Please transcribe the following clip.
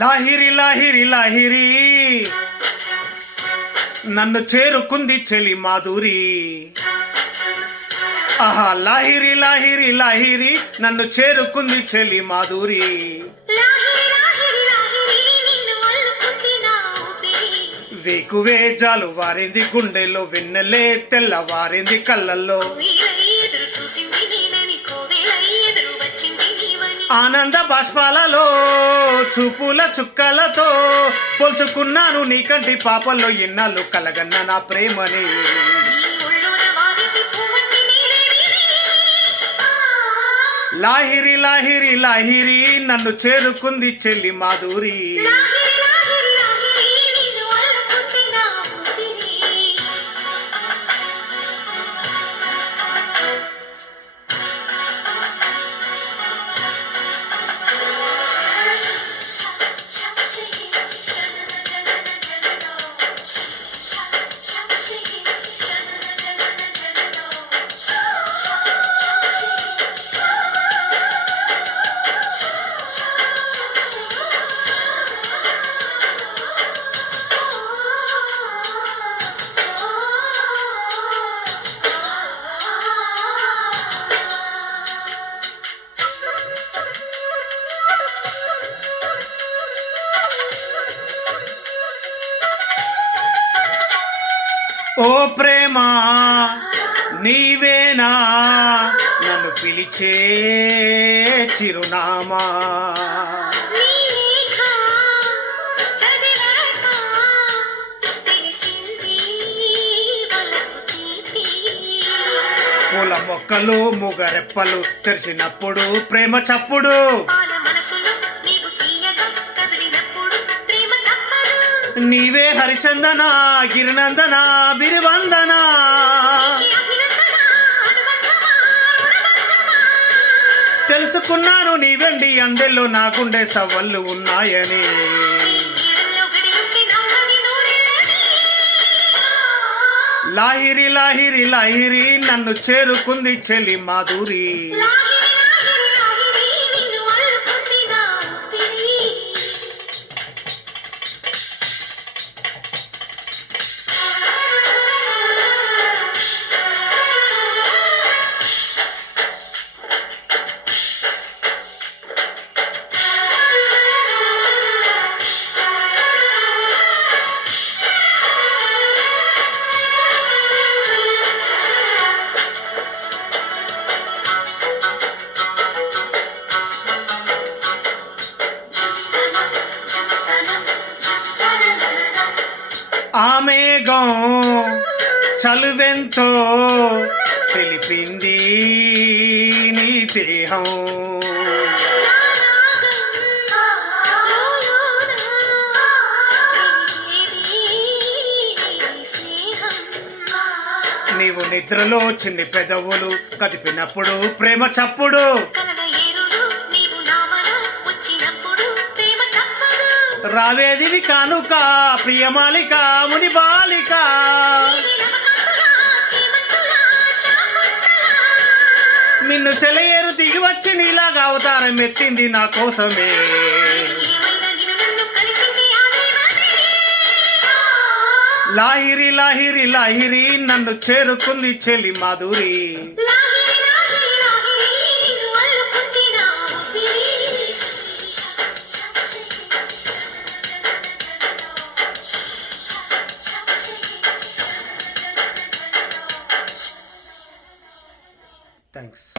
లాహిరి లాహిరి లాహిరి నన్ను చేరుకుంది చెలి మాధురి. ఆహా లాహిరి లాహిరి లాహిరి నన్ను చేరుకుంది చెలి మాధురి. వేకువే జాలు వారింది గుండెలో, వెన్నెలే తెల్లవారింది కళ్ళల్లో. ఆనంద బాష్పాలలో చూపుల చుక్కలతో పోల్చుకున్నాను నీ కంటి పాపల్లో, ఎన్నాళ్ళు కలగన్న నా ప్రేమని. లాహిరి లాహిరి లాహిరి నన్ను చేరుకుంది చెల్లి మాధురి. ఓ ప్రేమ నీవేనా నన్ను పిలిచే చిరునామా. పూల మొక్కలు ముగరెప్పలు తెరిచినప్పుడు ప్రేమ చప్పుడు. నీవే హరిచందన గిరినందన బిరివందన. తెలుసుకున్నాను నీ వెండి అందెల్లో నా గుండె సవ్వళ్ళు ఉన్నాయని. లాహిరి లాహిరి లాహిరి నన్ను చేరుకుంది చెలి మాధురి. ఆమేఘం చలువెంతో తెలిపింది నీ దేహం. నీవు నిద్రలో చిన్ని పెదవులు కదిపినప్పుడు ప్రేమ చప్పుడు. రావేదివి కానుక ప్రియమాలిక ముని బాలిక. నిన్ను సెలయేరు దిగి వచ్చి నీలాగా అవతారం ఎత్తింది నా కోసమే. లాహిరి లాహిరి లాహిరి నన్ను చేరుకుంది చెలి మాధురి.